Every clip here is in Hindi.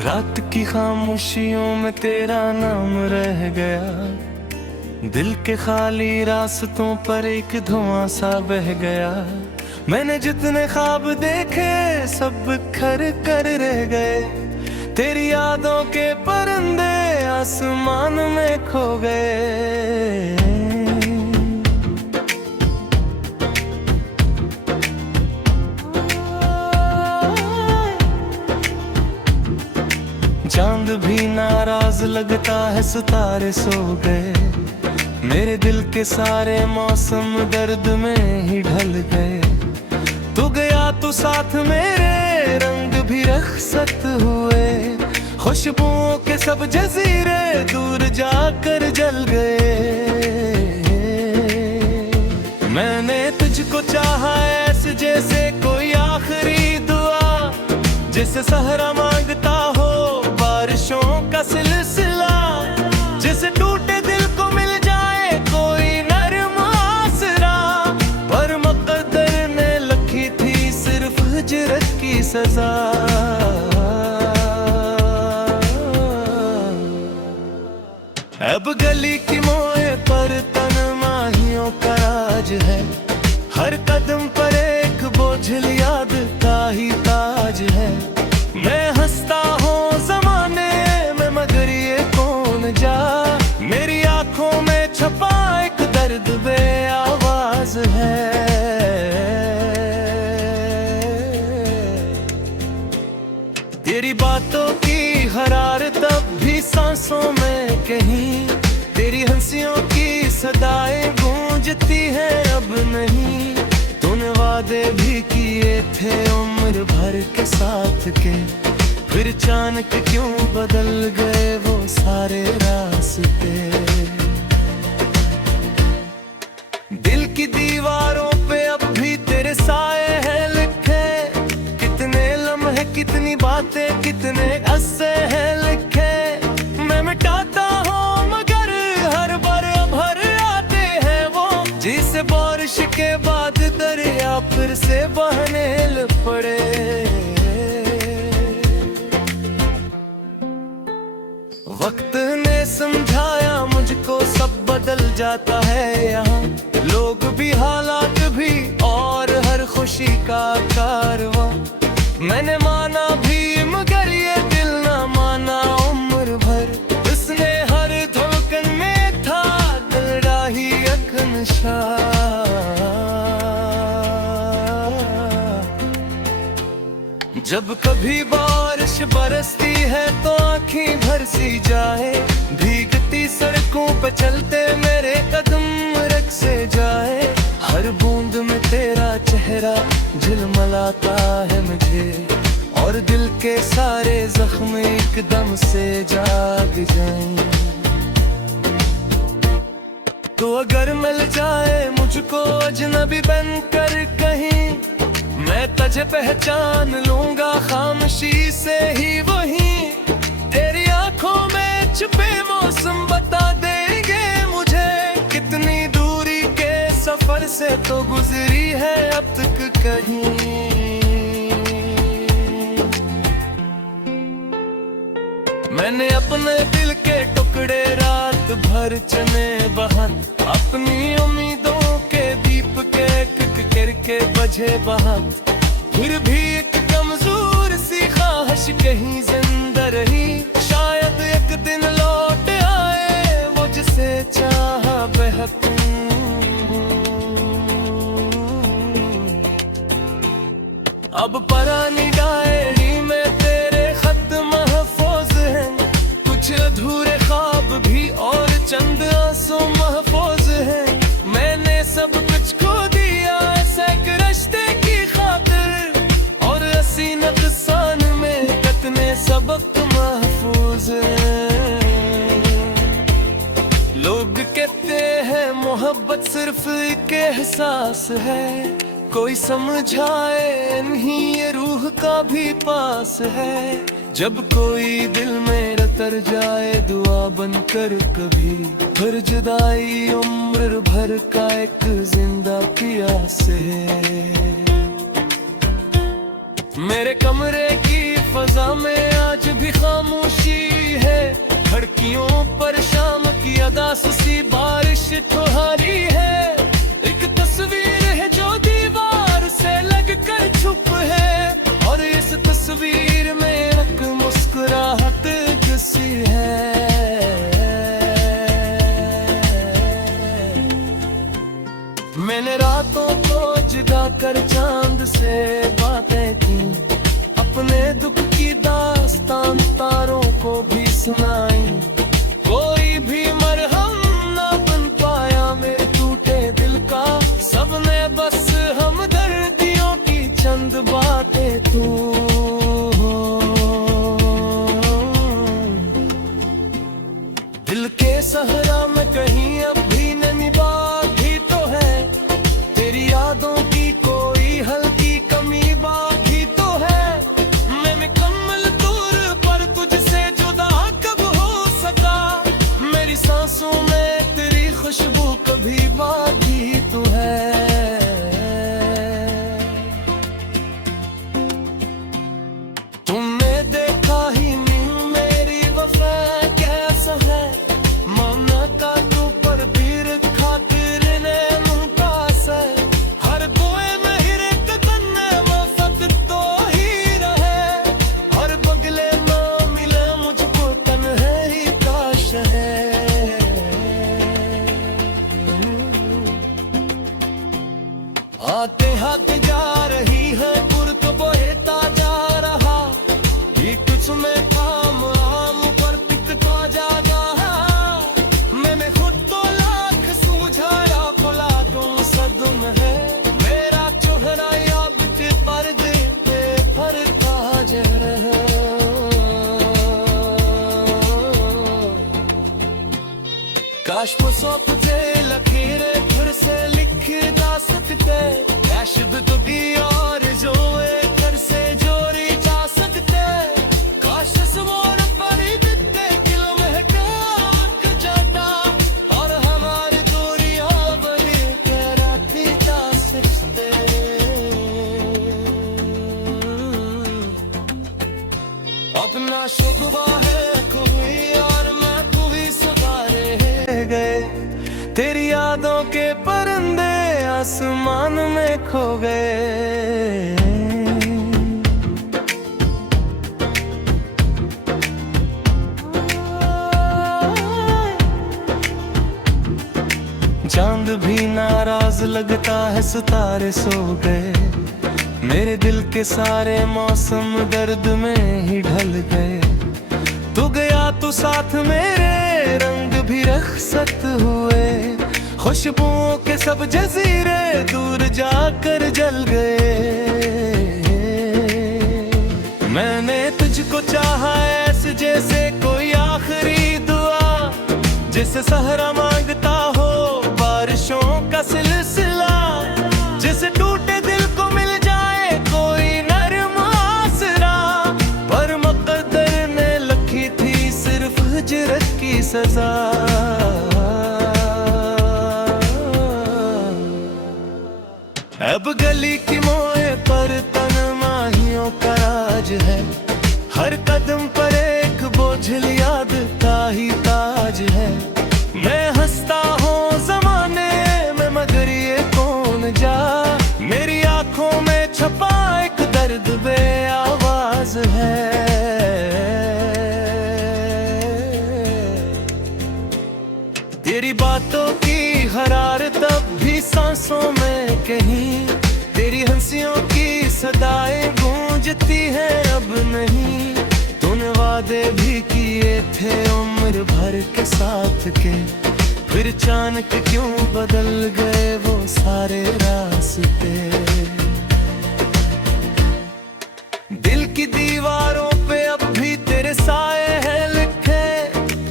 रात की खामोशियों में तेरा नाम रह गया, दिल के खाली रास्तों पर एक धुआं सा बह गया। मैंने जितने ख्वाब देखे सब बिखर कर रह गए, तेरी यादों के परिंदे आसमान में खो गए। चांद भी नाराज लगता है, सितारे सो गए, मेरे दिल के सारे मौसम दर्द में ही ढल गए। तू गया तो साथ मेरे रंग भी रखसत हुए, खुशबुओं के सब जजीरे दूर जाकर जल गए। मैंने तुझको चाहा ऐसे जैसे कोई आखिरी दुआ, जिसे सहरा मांगता हो बारिशों का सिलसिला, जिसे टूटे दिल को मिल जाए कोई नरम आसरा। पर मुक़द्दर ने लिखी थी सिर्फ हिजरत की सजा। अब गली की मोए पर तन्हाइयों का राज है, हर कदम पर एक बोझिल याद का ही ताज है। मैं हंसता हूँ ज़माने में मगर ये कौन जा, मेरी आंखों में छपा एक दर्द बे आवाज है। तेरी बातों की हरारत अब भी सांसों में कहीं, तेरी हंसियों की सदाएं गूंजती हैं अब नहीं। तूने वादे भी किए थे उम्र भर के साथ के, फिर अचानक क्यों बदल गए वो सारे रास्ते। दिल की दीवारों पे अब भी तेरे साए हैं लिखे, कितने लम्हे कितनी बातें कितने किस्से हैं लिखे। मैं मिटाता हूँ मगर हर बार भर आते हैं वो, जिसे बारिश के बाद दरिया फिर से बहने लग पड़े। वक्त ने समझाया मुझको सब बदल जाता है यहाँ, लोग भी हालात भी और हर खुशी का कारवां। मैंने माना भी मगर ये दिल ना माना उम्र भर, उसने हर धड़कन में था दिल राही एक नशा। जब कभी बारिश बरसती है तो आँखें भर सी जाए, भीगती सड़कों पे चलते मेरे कदम रख से जाए। हर बूंद में तेरा चेहरा झिलमिलाता है मुझे, और दिल के सारे जख्म एकदम से जाग जाएं। तो अगर मिल जाए मुझको अजनबी बनकर कहीं, मैं तुझे पहचान लूंगा खामोशी से ही वहीं। तेरी आंखों में छुपे मौसम बता देंगे मुझे, कितनी दूरी के सफर से तो गुजरी है अब तक कहीं। मैंने अपने दिल के टुकड़े रात भर चने बहान, अपनी उम्मीदों के दीप के करके बजे बहान। फिर भी एक कमजोर सी ख्वाहिश कहीं जिंदा रही, शायद एक दिन लौट आए वो जिसे चाहा बेहद। अब पुरानी डायरी में तेरे खत महफूज हैं, कुछ अधूरे ख्वाब भी और चंद आंसू महफूज हैं। मैंने सब कुछ खो दिया ऐसे एक रिश्ते की खातिर, और हसी नुकसान में कितने सबक महफूज हैं। लोग कहते हैं मोहब्बत सिर्फ एक एहसास है, कोई समझाए नहीं ये रूह का भी पास है। जब कोई दिल में रतर जाए दुआ बनकर कभी, फिर जुदाई उम्र भर का एक जिंदा प्यास है। मेरे कमरे की फजा में आज भी खामोशी है, खिड़कियों पर शाम की अदास सी बारिश तुम्हारी है। एक तस्वीर है जो दीवार से लगकर छुप है, और इस तस्वीर में एक मुस्कुराहट किसी है। मैंने रातों को जगा कर चांद से बातें की, अपने दुख की दास्तान तारों को भी सुनाई। कोई भी मरहम ना बन पाया मेरे टूटे दिल का, सबने बस हमदर्दियों की चंद बातें तू। दिल के सहरा में कहीं अब भी नमी बाकी तो है, तेरी यादों की कोई हल्की कमी बाकी तो है। मैं मुकम्मल तौर पर तुझसे जुदा कब हो सका, मेरी सांसों में तेरी खुशबू कभी बाकी तो है। तुमने देखा ही नहीं मेरी वफा कैसा है, माना का तू पर भी रखा तेरे ने मुमताज है। हर कोई में हिरे कतने वफत तो ही रहे, हर बगले में मिले मुझको तन्हे ही काश है। आते हाथ जा रही है गुर तो बोहता जा रहा, ये कुछ में काम आम पर पिकता जा रहा। मैंने खुद तो लाख सूझाया खुला तुम सदम है, मेरा चेहरा याद के पर्दे पे फरता जा रहा। काश वो सौ तुझे लकीरें फिर से लिखी जा सकते, कैश दुगी और जो घर से जोड़ी जा सकते। काश मोर पर दिते दिल में काक जाता, और हमारी दूरियां बड़ी कराती जा सकते। अपना शुक्वा है कोई और मैं कोई सवारे गए, तेरी यादों के परिंदे आसमान में खो गए। चांद भी नाराज लगता है सितारे सो गए, मेरे दिल के सारे मौसम दर्द में ही ढल गए। तू गया तो साथ मेरे रंग भी रखसत हुए, खुशबुओं के सब जजीरे दूर जाकर जल गए। मैंने तुझको चाहा ऐसे जैसे कोई आखिरी दुआ, जिसे सहरा मांगता हो बारिशों का सिलसिला, जिसे टूटे दिल को मिल जाए कोई नरम आसरा। पर मुक़द्दर ने लिखी थी सिर्फ हिजरत की सजा। अब गली की मोए पर तन माहियों का राज है, हर कदम पर एक बोझल याद का ही ताज है। मैं हंसता हूँ जमाने में मगर ये कौन जा, मेरी आंखों में छपा एक दर्द बे आवाज है। तेरी बातों की हरारत अब भी सांसों में कहीं, तेरी हंसियों की सदाएं गूंजती हैं अब नहीं। तूने वादे भी किए थे उम्र भर के साथ के, फिर अचानक क्यों बदल गए वो सारे रास्ते। दिल की दीवारों पे अब भी तेरे साए हैं लिखे,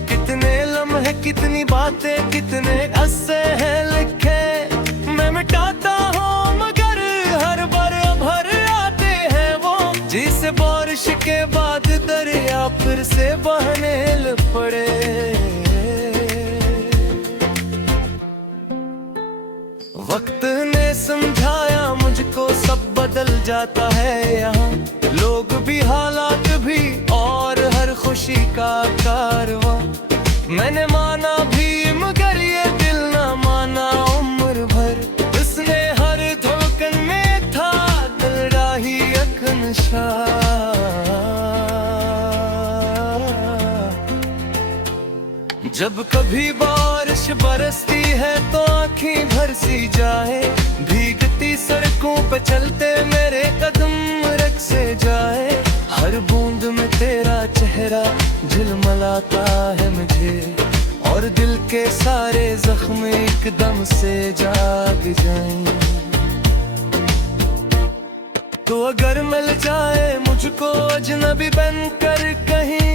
कितने लम्हे कितनी बातें कितने अस्से हैं लिखे। मैं मिटाता हूँ मगर हर बार भर आते हैं वो, जिसे बारिश के बाद दरिया फिर से बहने लग पड़े। वक्त ने समझाया मुझको को सब बदल जाता है यहाँ, लोग भी हालात भी और हर खुशी का कारवां। मैंने माना भी मगर ये दिल ना माना उम्र भर, उसने हर धड़कन में था दिल राही अखनशा। जब कभी बारिश बरसती है तो आँखें भर सी जाए, भीगती सड़कों पे चलते मेरे कदम रख से जाए। हर बूंद में तेरा चेहरा झिलमिलाता है मुझे, और दिल के सारे जख्म एकदम से जाग जाएं। तो अगर मिल जाए मुझको अजनबी बनकर कहीं,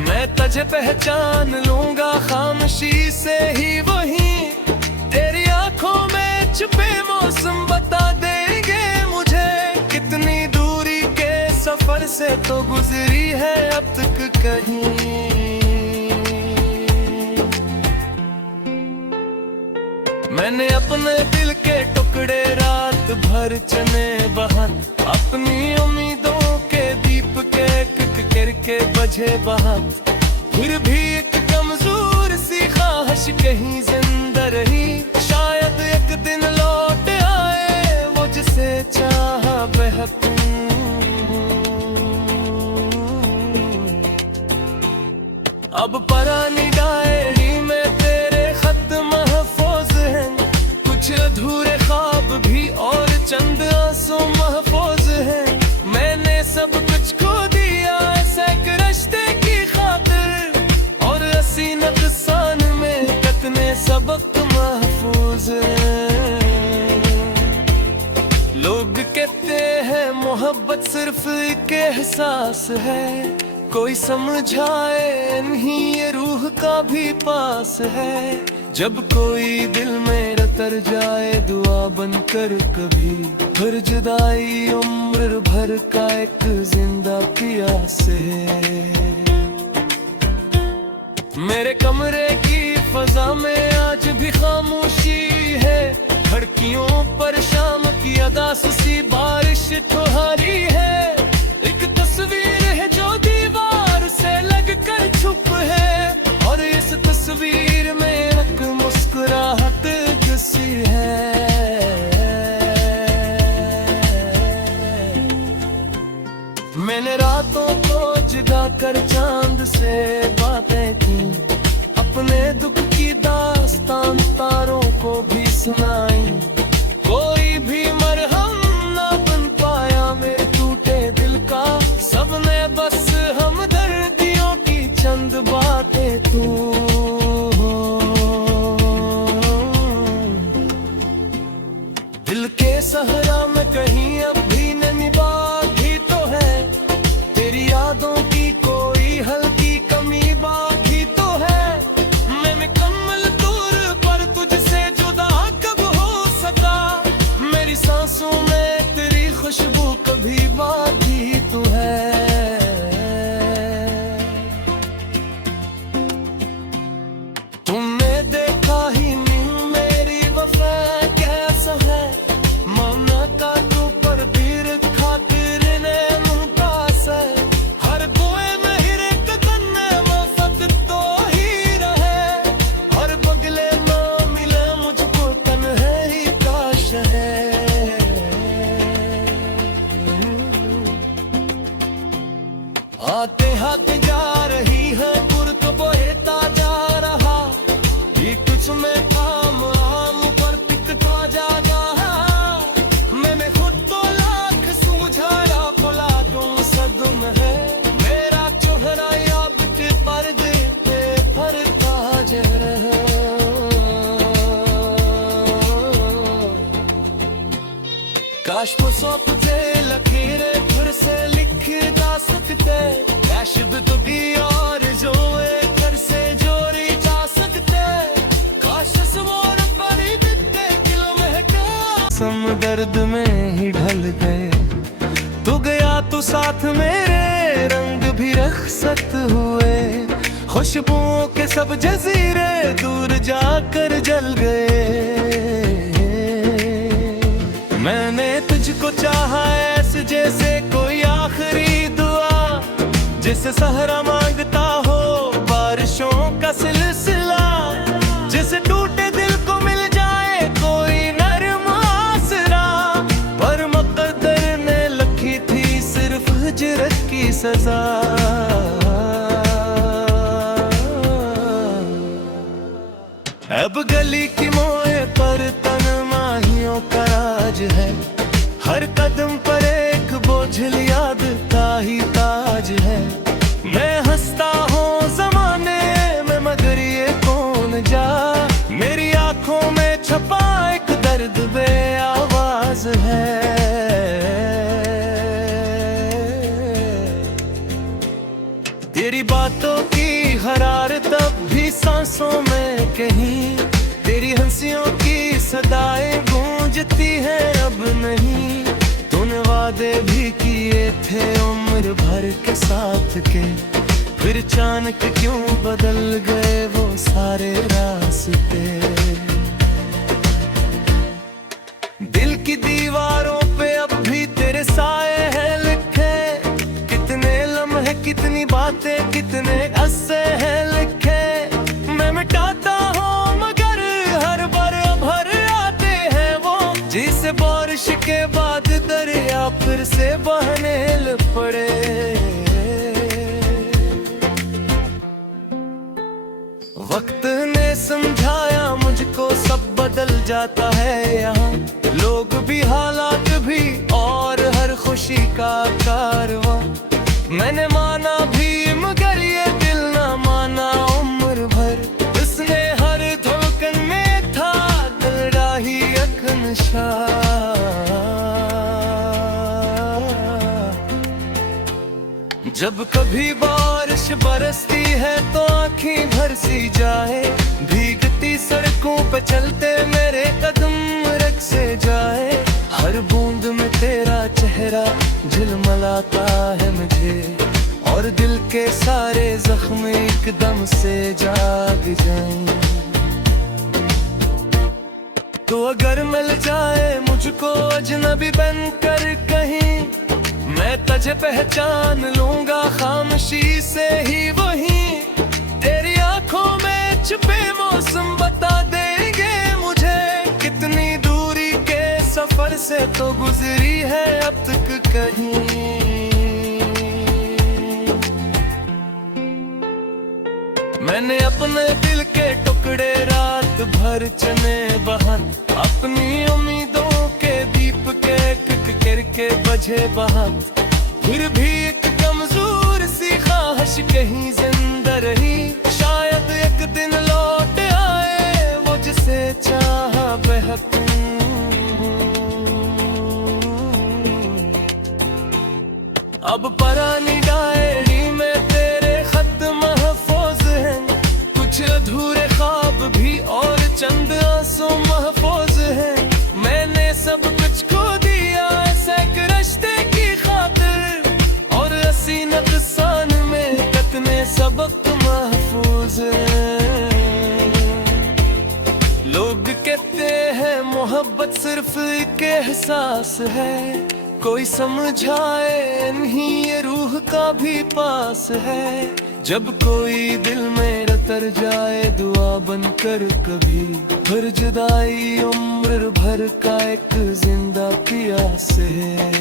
मैं तुझे पहचान लूंगा खामोशी से ही वहीं। तेरी आंखों में छुपे मौसम बता देंगे मुझे, कितनी दूरी के सफर से तो गुजरी है अब तक कहीं। मैंने अपने दिल के टुकड़े रात भर चने बहार, अपनी उम्मीदों के दीप के करके बजे बहार। फिर भी एक कमजोर सी ख्वाहिश कहीं जिंदा रही, शायद एक दिन लौट आए वो जिसे चाहा बेहद। अब पुरानी डायरी में तेरे खत महफूज हैं, कुछ अधूरे ख्वाब भी और चंद आंसू महफूज हैं। मैंने सब कुछ खो दिया ऐसे एक रिश्ते की खातिर, और हसी नुकसान में कितने सबक महफूज हैं। लोग कहते हैं मोहब्बत सिर्फ एक एहसास है, कोई समझाए नहीं ये रूह का भी पास है। जब कोई दिल में रतर जाए दुआ बनकर कभी, हर जुदाई उम्र भर का एक जिंदा प्यास है। मेरे कमरे की फजा में आज भी खामोशी है, खिड़कियों पर शाम की अदास सी बारिश ठुहारी है। एक तस्वीर है जो दीवार से लगकर छुप है, और इस तस्वीर में एक मुस्कुराहट किसी है। मैंने रातों को जगा कर चांद से बातें की, अपने दुख की दास्तान तारों को भी सुनाई। कोई भी मरहम ना बन पाया मेरे टूटे दिल का, सबने बस हमदर्दियों की चंद बातें तू। दिल के सहरा में कहीं अब भी नमी बाकी तो है, तेरी यादों की कोई हल्की कमी बाकी तो है। मैं मुकम्मल तौर पर तुझसे जुदा कब हो सका, मेरी सांसों में तेरी खुशबू कभी बाकी तो है। तुमने देखा ही नहीं मेरी वफा कैसा है, माना का तू पर भी रखा तेरे ने मुमताज है। हर कोए में हीरे का कन्ने मुफ्त तो ही रहे, हर बगले ना मिले मुझको तन्हाई काश है। आते हाथ जा रही है गुर तो बोहता जा रहा, ये कुछ में काम आम पर टिकता जा रहा। मैंने खुद तो लाख सुझाया खुला तुम सदम है, मेरा चेहरा याद के पर्दे पे फरता जा रहा। काश वो सौ तुझे लकीरें फिर से लिख जा सकते, काश दुगी और जो घर से जोड़ी जा सकते। काश मोर पर दिते दिल महका सम दर्द में ही ढल गए, तू गया तो साथ मेरे रंग भी रखसत हुए। खुशबुओं के सब जजीरे दूर जाकर जल गए। मैंने तुझ जैसे कोई आखिरी दुआ, जिसे सहरा मांगता हो बारिशों का सिलसिला, जिसे टूटे दिल को मिल जाए कोई नरम आसरा। पर मुक़द्दर ने लिखी थी सिर्फ हिजरत की सजा। अब गली की मोए पर तन माहियों का राज है, हर कदम पर एक बोझिल याद का ही ताज है। मैं हंसता हूँ ज़माने में मगर ये कौन जा, मेरी आंखों में छपा एक दर्द बे आवाज है। तेरी बातों की हरारत अब भी सांसों में कहीं, तेरी हंसियों की सदाएं गूंजती हैं अब नहीं। तूने वादे भी किए थे उम्र भर के साथ के, फिर अचानक क्यों बदल गए वो सारे रास्ते। दिल की दीवारों पे अब भी तेरे साए हैं लिखे, कितने लम्हे कितनी बातें कितने किस्से हैं लिखे। मैं मिटाता हूँ मगर हर बार भर आते हैं वो, जिसे बारिश के बाद दरिया फिर से बहने लग पड़े। वक्त ने समझाया मुझको सब बदल जाता है यहाँ, लोग भी हालात भी और हर खुशी का कारवां। मैंने माना भी मगर ये दिल ना माना उम्र भर, उसने हर धड़कन में था दिल राही एक नशा। जब कभी बारिश बरसती है तो आँखें भर सी जाए, भीगती सड़कों पे चलते मेरे कदम रख से जाए। हर बूंद में तेरा चेहरा झिलमिलाता है मुझे, और दिल के सारे जख्म एकदम से जाग जाएं। तो अगर मिल जाए मुझको अजनबी बनकर कहीं, मैं तुझे पहचान लूंगा खामोशी से ही वहीं। तेरी आंखों में छुपे मौसम बता देंगे मुझे, कितनी दूरी के सफर से तो गुजरी है अब तक कहीं। मैंने अपने दिल के टुकड़े रात भर चने बहन, अपनी उम्मीदों के दीप के करके बजे बहन। फिर भी एक कमजोर सी ख्वाहिश कहीं जिंदा रही, शायद एक दिन लौट आए वो जिसे चाहा बेहद। अब पुरानी डायरी में तेरे खत महफूज हैं, कुछ अधूरे ख्वाब भी और चंद आंसू महफूज हैं। मैंने सब कुछ खो दिया ऐसे एक रिश्ते की खातिर, और हसी नुकसान में कितने सबक महफूज हैं। लोग कहते हैं मोहब्बत सिर्फ एक एहसास है, कोई समझाए नहीं ये रूह का भी पास है। जब कोई दिल में रतर जाए दुआ बनकर कभी, फिर जुदाई उम्र भर का एक जिंदा प्यास है।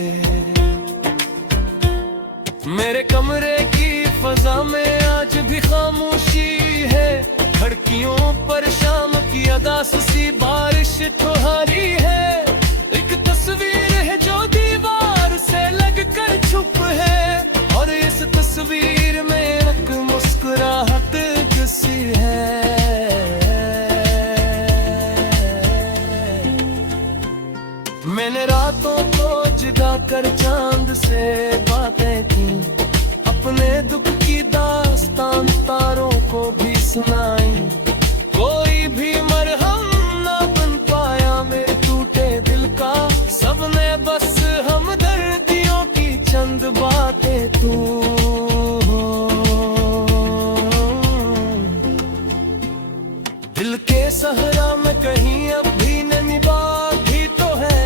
मेरे कमरे की फजा में आज भी खामोशी है, खिड़कियों पर शाम की अदास सी बारिश तुम्हारी है। एक तस्वीर है जो दीवार से लगकर छुप है, और इस तस्वीर में एक मुस्कुराहट किसी है। मैंने रातों को जगा कर चांद से बातें की, अपने दुख की दास्तान तारों को भी सुनाई। कोई भी मरहम ना बन पाया मेरे टूटे दिल का, सबने बस हमदर्दियों की चंद बातें तू। दिल के सहरा में कहीं अब भी नैनी बात भी तो है,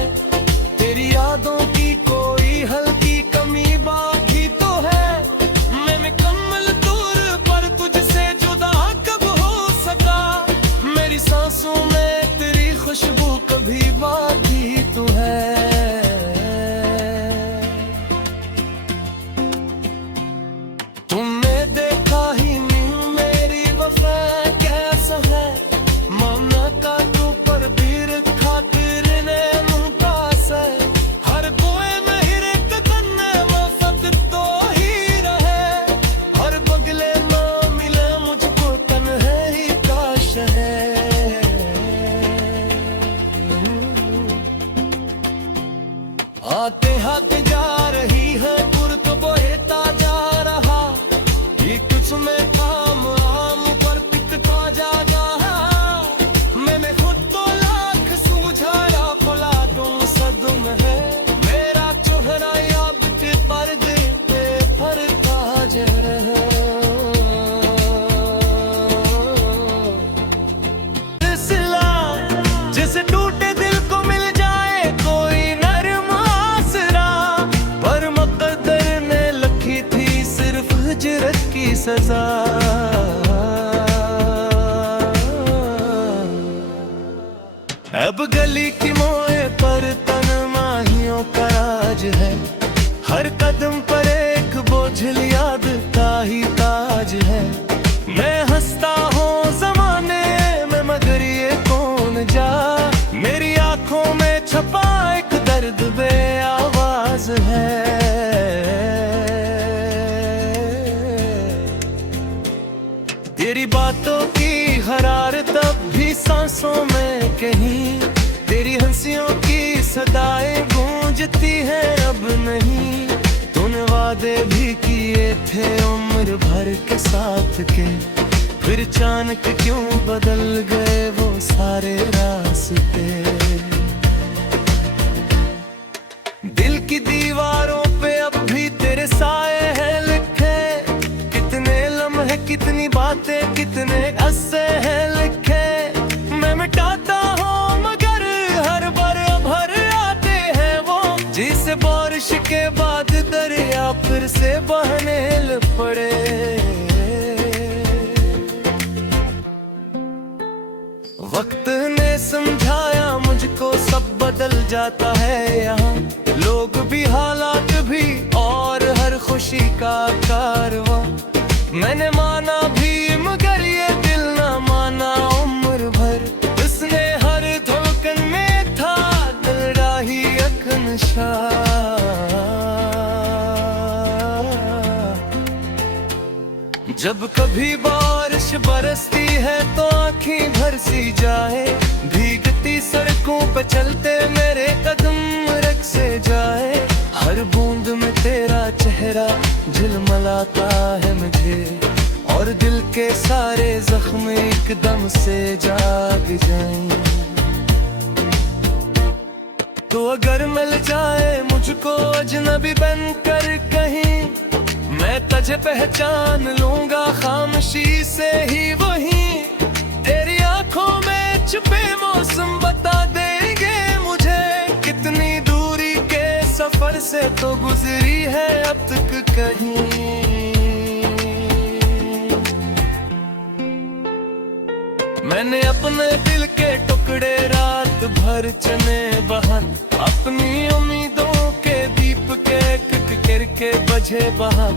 तेरी यादों की कोई हल्की बाबू कभी बागी तू है। तुमने देखा ही नहीं मेरी वफा कैसा है, मामला का तू पर पीर खातिर ने मुमताज है। हर कोई महिर कन्ने वफत तो ही रहे, हर बगले ना मिले मुझको तन्हे ही काश है। आते हाथ जा रही है गुर तो बोहता जा रहा, ये कुछ में काम आम पर पिटता जा रहा। मैंने खुद तो लाख सूझाया खुला तुम सदम है, मेरा चेहरा याद के पर्दे पे फरता जा रहा। सिलसिला जिसे टूटे दिल को मिल जाए कोई नरम आसरा, पर मुकद्दर ने लिखी थी सिर्फ हिजरत की सजा। अब गली की मोए पर तन माहियों का राज है, हर कदम पर एक बोझल याद का ही ताज है। मैं हंसता हूँ जमाने में मगर ये कौन जा, मेरी आंखों में छपा एक दर्द बे आवाज है। तेरी बातों की हरारत अब भी सांसों में कहीं, तेरी हंसियों की सदाएं गूंजती हैं अब नहीं। तूने वादे भी किए थे उम्र भर के साथ के, फिर अचानक क्यों बदल गए वो सारे रास्ते। दिल की दीवारों पे अब भी तेरे साए हैं लिखे, कितने लम्हे कितनी बातें कितने अस्से हैं लिखे। मैं मिटाता हूँ मगर हर बार भर आते हैं वो, जिसे बारिश के बाद दरिया फिर से बहने लग पड़े। वक्त ने समझाया मुझको सब बदल जाता है यहाँ, लोग भी हालात भी और हर खुशी का कारवां। मैंने माना भी मगर ये दिल ना माना उम्र भर, उसने हर धड़कन में था दिल राही अखनशा। जब कभी बारिश बरसती है तो आँखें भर सी जाए, भीगती सड़कों पे चलते मेरे कदम रख से जाए। हर बूंद में तेरा चेहरा झिलमिलाता है मुझे, और दिल के सारे जख्म एकदम से जाग जाएं। तो अगर मिल जाए मुझको अजनबी बनकर कहीं, मैं तुझे पहचान लूंगा खामोशी से ही वहीं। तेरी आंखों में छुपे मौसम बता देंगे मुझे, कितनी दूरी के सफर से तो गुजरी है अब तक कहीं। मैंने अपने दिल के टुकड़े रात भर चने बहान, अपनी उम्मीदों के दीप के करके बजे बहा।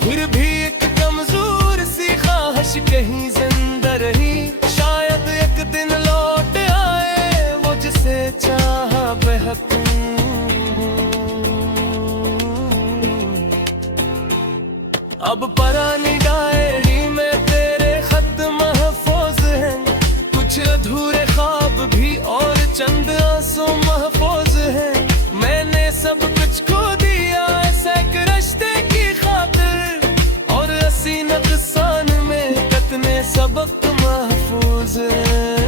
फिर भी एक कमजोर सी ख्वाहिश कहीं जिंदा रही, शायद एक दिन लौट आए वो जिसे चाहा बेहद। अब पुरानी डायरी में तेरे खत महफूज हैं, कुछ अधूरे ख्वाब भी और चंद आंसू महफूज हैं। मैंने सब कुछ खो दिया ऐसे एक रिश्ते की खातिर, और हसी नुकसान में कितने सबक महफूज हैं।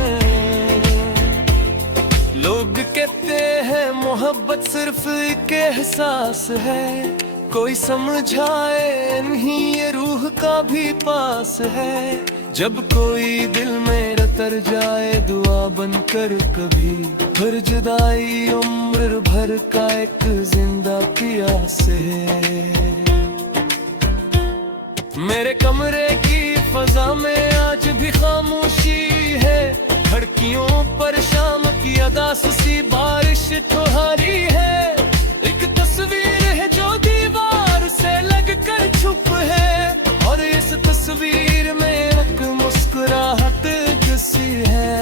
लोग कहते हैं मोहब्बत सिर्फ एक एहसास है, कोई समझाए नहीं ये रूह का भी पास है। जब कोई दिल में रतर जाए दुआ बनकर कभी, हर जुदाई उम्र भर का एक जिंदा प्यास है। मेरे कमरे की फजा में आज भी खामोशी है, लड़कियों पर शाम की अदा सी बारिश तुम्हारी है। एक तस्वीर है जो दीवार से लगकर छुप है, और इस तस्वीर में एक मुस्कुराहट किसी है।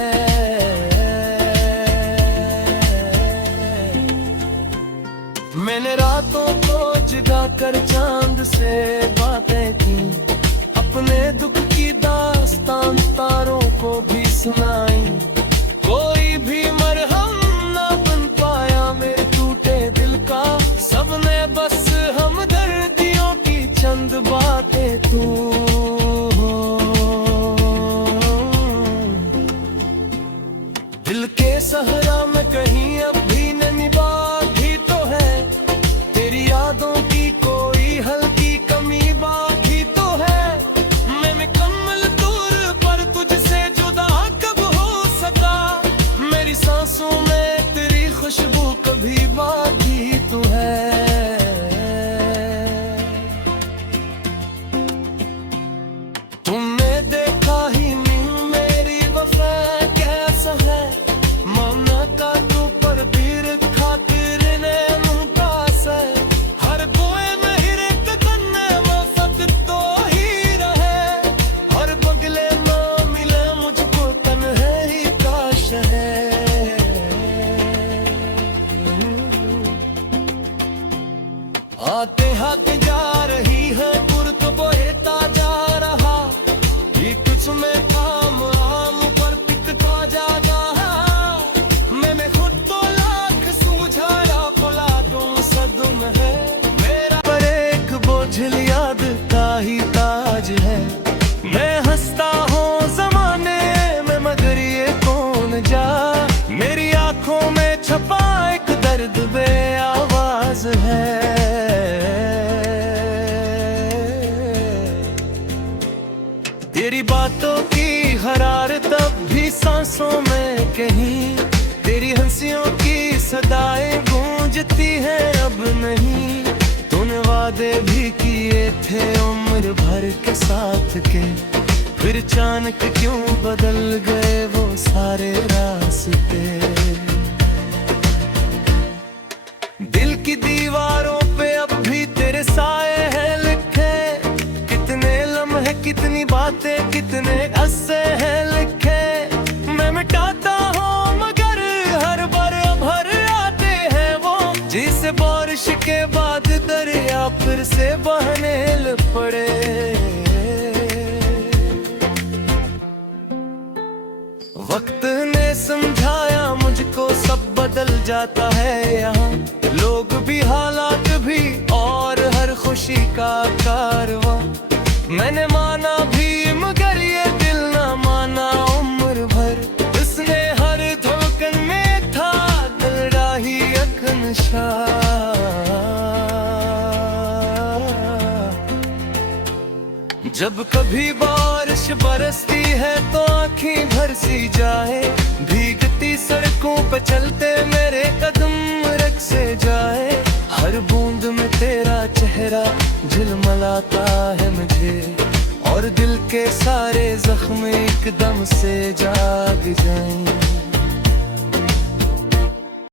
मैंने रातों को जगा कर चांद से बातें की, अपने दुख की दास्तान तारों को भी सुनाई। कोई भी मरहम ना बन पाया मेरे टूटे दिल का, सबने बस हमदर्दियों की चंद बातें तू। दिल के सहरा में कहीं अब भी नैनी बागी तो है, तेरी यादों की कोई हल्की कमी बाकी तो है। मैं मुकम्मल दूर पर तुझसे जुदा कब हो सका, मेरी सांसों में तेरी खुशबू कभी बाकी तो है। तुमने देखा ही नहीं मेरी वफा कैसा है, माना का तू पर भी रखा तेरे नैनों का से। हर बोए में हीरे के कन्ने वफत तो ही रहे, हर बगले ना मिले मुझको तन्हाई काश है। आते हाथ जा रही है गुर्त बोता जा रहा, ये कुछ में काम आम पर टिकता जा रहा। मैंने खुद तो लाख सूझाया फला तुम सदम है, मेरा पर एक बोझल याद का ही ताज है। मैं हंसता हूँ जमाने में मगर ये कौन जा, मेरी आंखों में छपा एक दर्द बे आवाज है। तेरी बातों की हरारत अब भी सांसों में कहीं, तेरी हंसियों की सदाएं गूंजती हैं अब नहीं। तूने वादे भी किए थे उम्र भर के साथ के, फिर अचानक क्यों बदल गए वो सारे रास्ते। दिल की दीवारों पे अब भी तेरे साए हैं लिखे, कितने लम्हे कितनी बातें कितने अस्से हैं लिखे। मैं मिटाता हूँ मगर हर बार भर आते हैं वो, जिसे बारिश के बाद दरिया फिर से बहने ल पड़े। वक्त ने समझाया मुझको सब बदल जाता है यहाँ, लोग भी हालात भी और हर खुशी का कारवां। मैंने माना भी मगर ये दिल ना माना उम्र भर, उसने हर धड़कन में था दिल राही एक नशा। जब कभी बारिश बरसती है तो आँखें भर सी जाए, भीगती सड़कों पे चलते मेरे कदम रख से जाए। हर बूंद में तेरा चेहरा झिलमिलाता है मुझे, और दिल के सारे जख्म एकदम से जाग जाएं।